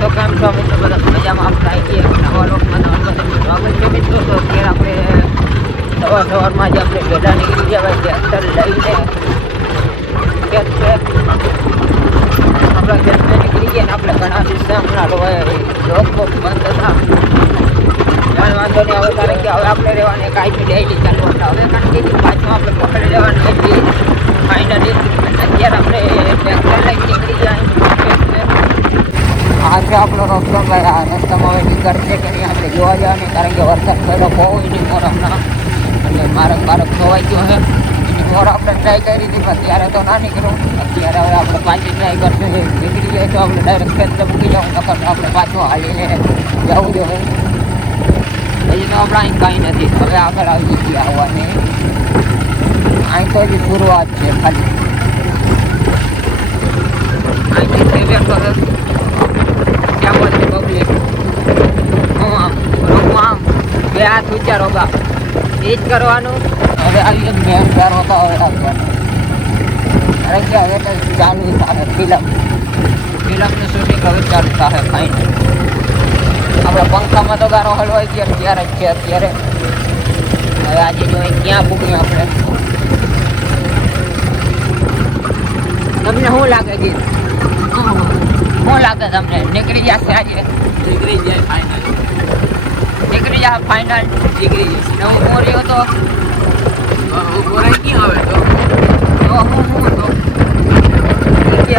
તો કેમ છો મિત્રો? બધા મજામાં? આપણે આવી ગયા નવા લોકમાં સ્વાગત છે મિત્રો. તો અત્યારે આપણે સવારમાં જ આપણે ભેડા નીકળી ગયા ભાઈ ટ્રેક્ટર લઈને ખેત છે આપણા ખેતને નીકળી ગયા ને આપણે ઘણા દિવસે હમણાં લોક બોક બંધ હતા. વાંધો નહીં, હવે કારણ કે હવે આપણે રહેવાની કાંઈ ડેલી ચાલુ હતા. હવે કારણ કે પાછું આપણે પકડી લેવાની એટલી ફાઇનલી અત્યારે આપણે ટ્રેક્ટર લઈને નીકળી જાય. આ છે આપણો રસ્તો ભાઈ. આ રસ્તામાં હવે નીકળશે કે નહીં આપણે જોવા જવાની, કારણ કે વરસાદ પડ્યો બહુ એની મોર હમણાં એટલે મારક ખોવાઈ ગયો છે. એની મોર આપણે ટ્રાય કરી હતી પણ ત્યારે તો ના નીકળ્યું. અત્યારે હવે આપણે પાછી ટ્રાય કરશું, નીકળી જાય તો આપણે ડાયરેક્ટ ખેતરે મૂકી જવું, નકર આપણે પાછું હાલીને જવું જોઈએ. હજી તો આપણે અહીં કાંઈ નથી, હવે આગળ આવી જઈએ આવવાની. અહીં તો હજી શરૂઆત છે ખાલી. અહીંથી પબ્લિક આમ બે હાથ ઊંચા રોગા એ જ કરવાનું. હવે આવી મેન ઘર હોતા હવે કારણ કે હવે કંઈ ચાલુ થાય ફિલ્મનું શૂટિંગ હવે ચાલુ થાય ફાઇનલ. આપણા પંખામાં તો ગારો હલવાઈ ગયા ત્યારે જ છે અત્યારે. હવે આજે જોઈએ ક્યાં પૂગ્યું આપણે. તમને શું લાગે ગીત? શું લાગે તમને? નીકળી જશે આજે? નીકળી જાય ફાઇનલ. નીકળી જાય ફાઇનલ. નીકળી જશે. નવું મોર્યો તો ક્યાં આવે તો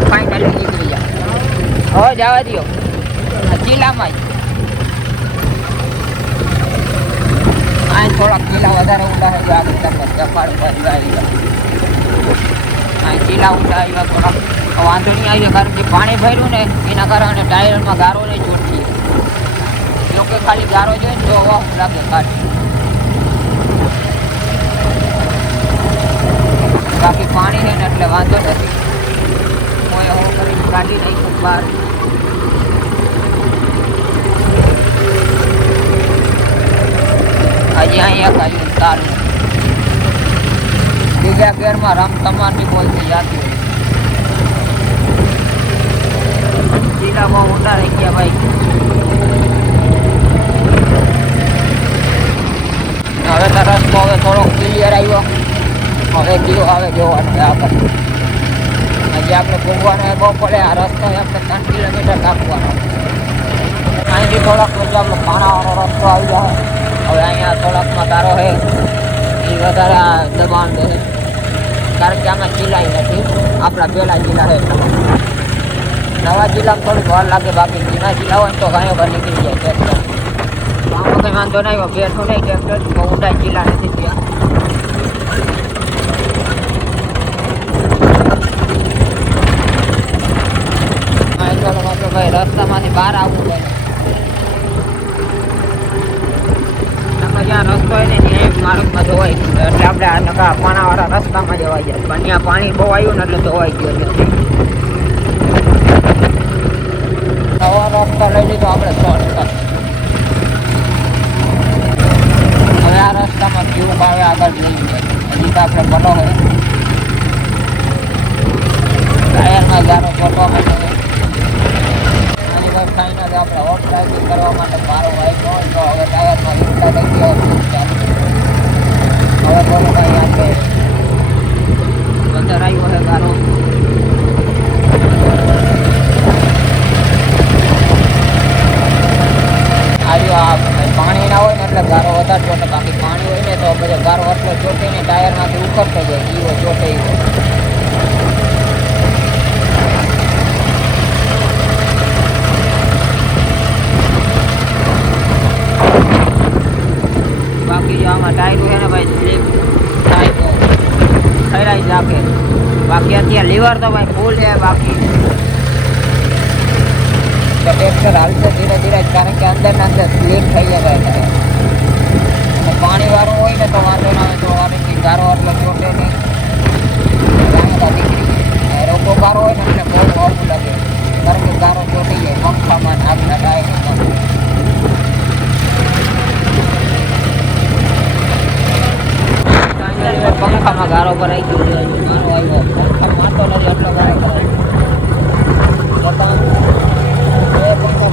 ફાઇનલ નીકળી જાય. હવે જવા દો જિલ્લામાં જ. અહીં થોડાક કિલ્લા વધારે ઊંડા છે આગળ તમને જપાડ પર આવી ગયા. અહીં કિલ્લા ઊંડા આવ્યા થોડાક વાંધો નહીં આવ્યો, કારણ કે પાણી ભર્યું ને એના કારણે ટાયરમાં ગારો નહીં છૂટતી. લોકો ખાલી ગારો જોઈને તો લાગે કાઢી, બાકી પાણી છે ને એટલે વાંધો નથી. કોઈ એવું કરીને કાઢી નાખ્યું બહાર. હજી અહીંયા કાઢ્યું ચાલુ. બીજા ગેરમાં રમ તમારની બોલતી જાતી. જિલ્લા બહુ ઊંડા રહી ગયા ભાઈ. હવે તો રસ્તો હવે થોડો ક્લિયર આવ્યો. હવે કયો આવે જોવાનું આગળ. હજી આપણે ભૂગવાનો બહુ પડે. આ રસ્તો આપણે 3 કિલોમીટર કાપવાનો. અહીંથી થોડાક પછી આપણે પાણાવાળો રસ્તો આવી જાય. હવે અહીંયા થોડાકમાં ગારો છે એ વધારે દબાણ દે, કારણ કે આમાં જિલ્લાય નથી. આપણા પહેલા જિલ્લા છે. નવા જિલ્લામાં થોડુંક વાર લાગે, બાકી જૂના જિલ્લા હોય તો ઘણી વાર નીકળી જાય ટ્રેક્ટર. આમાં કંઈ વાંધો નહીં આવ્યો. બેઠું નહીં ટ્રેક્ટર, બહુ ઊંડા જિલ્લા નથી ત્યાં. ચાલો આપણે ભાઈ રસ્તામાંથી બહાર આવવું પડે. જ્યાં રસ્તો હોય ને ત્યાં માર્ગમાં ધોવાઈ ગયું એટલે આપણે આ નકા પાણાવાળા રસ્તામાં જવાઈ જાય. પણ ત્યાં પાણી બહુ આવ્યું ને એટલે ધોવાઈ ગયું. નવો રસ્તો લઈ લીધો આપણે શોર્ટકટ. હવે આ રસ્તામાં કેવું ભાવે આગળ નહીં જાય. હજી તો આપણે પટો હોય ટાયરમાં ગારો ચોટવા માટે. ફાઇનલ આપણે ઓફ રાઇડિંગ કરવા માટે મારો વાઇક હોય તો હવે ટાયરમાં ઈંટા લઈ ગયો. હવે થોડું કંઈ આપણે અંદર આવ્યો છે ગારો. આવ્યો આ પાણી ના હોય ને એટલે ગારો વધારે ચોટે, બાકી પાણી હોય ને તો બધો ગારો એટલો ચોટે ને ટાયરમાંથી ઉખડતો જાય. જીવો ચોટે એવો. બાકી આમાં ટાયરું છે ને ભાઈ સ્લીપ થાય તો ખરાઈ જ રાખે. બાકી અત્યારે લીવર તો ભાઈ ફૂલ છે. બાકી ટ્રેક્ટર હાલશે ધીરે ધીરે, કારણ કે અંદર ને અંદર સ્લીપ થઈ જાય. પાણી વાળું હોય ને તો વાંધો ના આવે. તો વાળી ગારો એટલો ચોટે નહીં. રોકો ગારો હોય ને એટલે બહુ ઓછું લાગે, કારણ કે ગારો ચોટી જાય પંખામાં આગના ટાયરમાં. પંખામાં ગારો ભરાઈ ગયો. ગારો આવ્યો પંખા મારતો નથી એટલો ગારો ભરાઈ ગયો. પંખા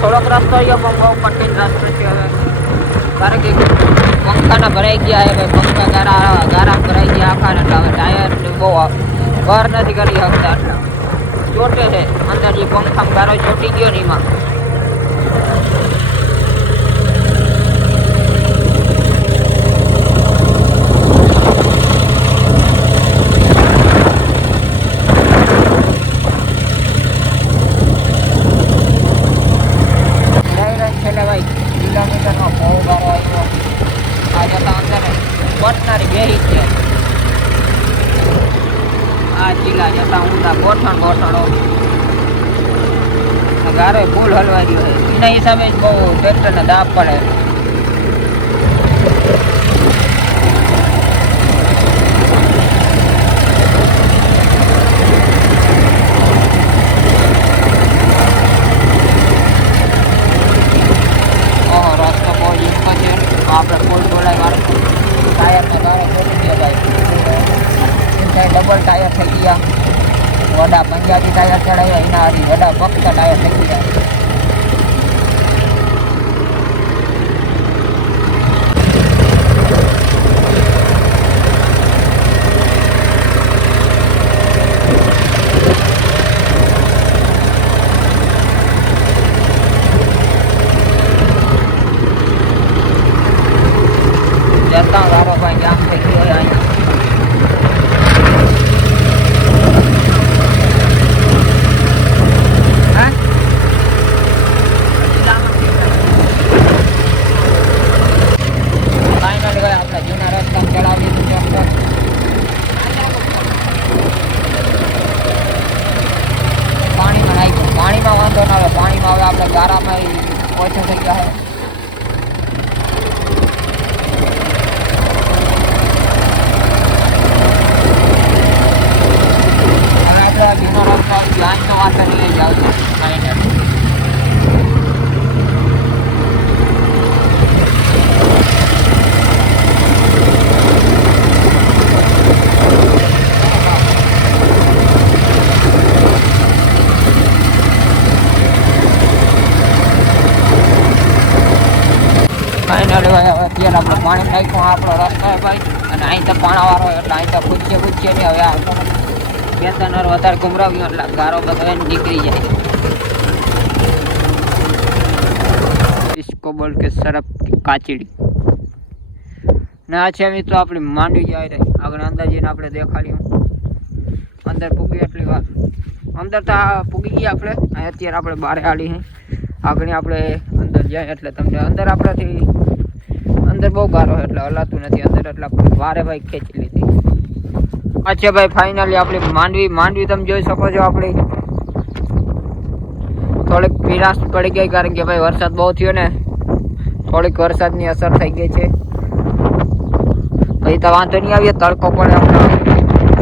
થોડોક રસ્તો રહ્યો પણ બહુ કઠિન રસ્તો છે હવે, કારણ કે પંખાના ભરાઈ ગયા છે ભાઈ, પંખા ગારા ભરાઈ ગયા આખા, એટલે હવે ટાયર બહુ બર નથી કરી શકતા, એટલે ચોટે છે અંદર જે પંખામાં ગારો ચોટી ગયો ને એમાં. કિલોમીટરનો બહુ ગારો આવ્યો. આ જતા અંદર પટનારી બેહી છે, આ ચીલા જતા ઊંડા ગોઠણો ગારો ફૂલ હલવાઈ ગયો છે, એના હિસાબે જ બહુ ટ્રેક્ટરને દાબ પડે. આપણે ફૂલ બોલાય મારે ટાયરના ગાળે ખોલી ગયા ભાઈ, ડબલ ટાયર થઈ ગયા, વડા પંજાબી ટાયર ચડાવ્યા, એના આથી વડા પક્ષા ટાયર થઈ ગયા. જતા ગારો ભાઈ જામ થઈ ગયો હોય અહીંયા. ફાઇનલી ભાઈ આપણે જૂના રસ્તામાં ચડાવી દીધું છે. પાણીમાં નાખ્યું, પાણીમાં વાંધો ના આવે, પાણીમાં હવે આપણે ગારામાં ઓછો થઈ ગયા હોય. જૂનો રસ્તો લાઈન તો વાંધો નહીં જાવ છે ફાઇનલ. ફાઇનલી ભાઈ હવે અત્યારે આપણે પાણી નાખ્યું આપણો રસ્તો ભાઈ, અને અહીં તો પાણાવાળો એટલે અહીં તો પૂછીએ નહીં. હવે આવતો બે ત્રણ વાર વધારે ઘુમરાવ્યું એટલે ગારો બધો એને નીકળી જાય. इसको बोल के सरप की काचड़ी ને આ છે મિત્રો આપણી માંડવી જાય રહી. આગળ અંદર જઈને આપણે દેખાડ્યું, અંદર પૂગી એટલી વાર અંદર તો પૂગી ગયા આપણે. અત્યારે આપણે બહાર આલી આગળ આપણે અંદર જાય એટલે તમને અંદર આપણાથી અંદર બહુ ગારો એટલે હલાતું નથી અંદર, એટલે આપણે વારે ભાઈ ખેંચી લીધી. અચ્છા ભાઈ ફાઇનલી આપણી માંડવી તમે જોઈ શકો છો. આપણી થોડીક નિરાશ પડી ગઈ, કારણ કે ભાઈ વરસાદ બહુ થયો ને, થોડીક વરસાદની અસર થઈ ગઈ છે. ભાઈ તો વાંધો નહીં આવીએ, તડકો પડે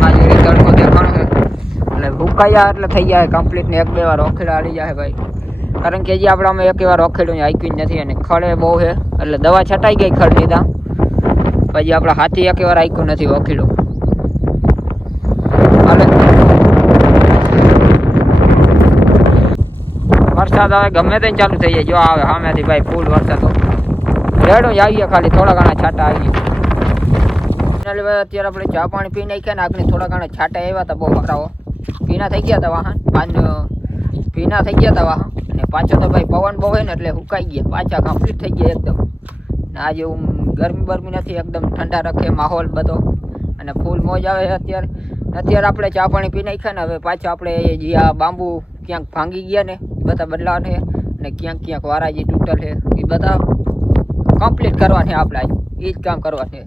આજે તડકો દેખાણો છે એટલે ભૂકાયા એટલે થઈ જાય કમ્પ્લીટ ને. એક બે વાર ઓખેડા હાલી જાય ભાઈ, કારણ કે હજી આપણે અમે એક વાર ઓખેડું આઈક્યું નથી, અને ખડે બહુ છે એટલે દવા છટાઈ ગઈ ખડ લીધા, પછી આપણે હાથી એક વાર આઈક્યું નથી ઓખેડું. વરસાદ હવે ગમે તે ચાલુ થઈ જાય, જો આવે સામેથી ભાઈ ફૂલ વરસાદ રેડો જ આવીએ, ખાલી થોડા ઘણા છાંટા આવીએ. અત્યારે આપણે ચા પાણી પી નાખ્યા ને, આપણે થોડા ઘણા છાંટા આવ્યા હતા, બહુ સારા ભીના થઈ ગયા હતા વાહન, ભીના થઈ ગયા હતા વાહન, અને પાછો તો ભાઈ પવન બહુ હોય ને એટલે સુકાઈ ગયા, પાછા કમ્પ્લીટ થઈ ગયા એકદમ. ને આજે ગરમી બરમી નથી, એકદમ ઠંડા રાખે માહોલ બધો, અને ફૂલ મોજ આવે અત્યારે. આપણે ચા પાણી પી નાખ્યા ને, હવે પાછા આપણે જે આ બાંબુ ક્યાંક ભાંગી ગયા ને બધા બદલાવાને, અને ક્યાંક વારા જે તૂટલ છે એ બધા કમ્પ્લીટ કરવાને આપણે, એ જ કામ કરવાને.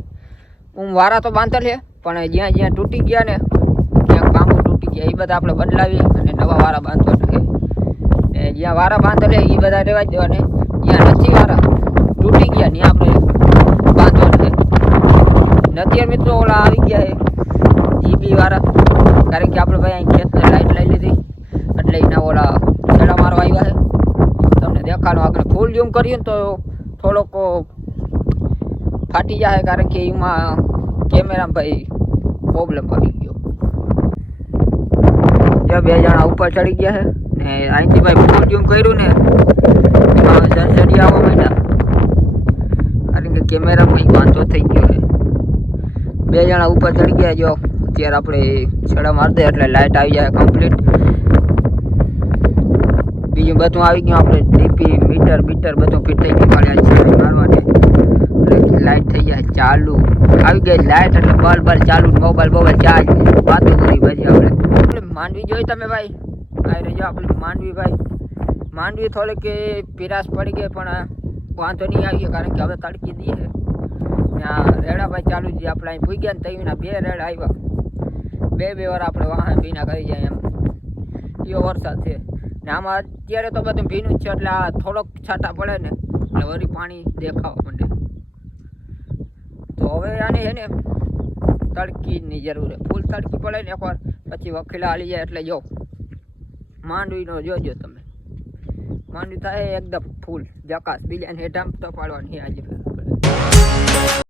વારા તો બાંધેલ છે, પણ જ્યાં તૂટી ગયા ને, ક્યાંક બાંબુ તૂટી ગયા એ બધા આપણે બદલાવી અને નવા વારા બાંધવાના છે. ને જ્યાં વારા બાંધેલ છે એ બધા રહેવા જ દેવાને, જ્યાં નથી વારા તૂટી ગયા ત્યાં આપણે બાંધવાના છે. અત્યારે મિત્રો ઓલા આવી ગયા છે જીબી વાળા, કારણ કે આપણે ભાઈ અહીં ખેતને લાઈટ લઈ લીધી એટલે એના ઓલા છેડા મારવા આવ્યા છે. તમને દેખાડો, આપણે ફૂલ ઝૂમ કરીએ ને તો થોડોક ફાટી જાય, કારણ કે એમાં કેમેરામાં ભાઈ પ્રોબ્લેમ આવી ગયો. બે જણા ઉપર ચડી ગયા છે ને અહીંથી ભાઈ ફૂલ ઝૂમ કર્યું ને એમાં જનસડી આવવા માંડ્યા કારણ કે કેમેરામાં કંઈક વાંધો થઈ ગયો છે. 2 જણા ઉપર ચડી ગયા. જો અત્યારે આપણે છડા મારી દે એટલે લાઇટ આવી જાય કમ્પ્લીટ. બીજું બધું આવી ગયું, આપણે ડીપી મીટર બધું ફિટ થઈ ગયું. ખાલી આ છડા મારવાની એટલે લાઇટ થઈ જાય ચાલુ. આવી ગઈ લાઇટ એટલે બલ્બ ચાલુ, મોબાઈલ ચાર્જ, વાતો કરી પછી આપણે માંડવી જોઈ તમે ભાઈ. આવી રહી આપણે માંડવી ભાઈ. માંડવી થોડીક પીરાશ પડી ગઈ પણ વાંધો નહીં આવી ગયો કારણ કે હવે તડકી દઈએ. ત્યાં રેડા ભાઈ ચાલુ છે. આપણે અહીં ભૂઈ ગયા ને તવીના 2 રેડા આવ્યા. 2 વાર આપણે વાહન ભીના કરી જાય એમ એવો વરસાદ છે ને આમાં. અત્યારે તો બધું ભીનું જ છે એટલે આ થોડોક છાંટા પડે ને એટલે વળી પાણી દેખાવા માંડે. તો હવે આને છે ને તડકીની જરૂર છે. ફૂલ તડકી પડે ને એકવાર પછી વખેલા હાલી જાય એટલે જો માંડવીનો જોજો તમે. માંડવી થાય એકદમ ફૂલ જકાસ. બીજાને હેઠામ તો પાડવાની આજે.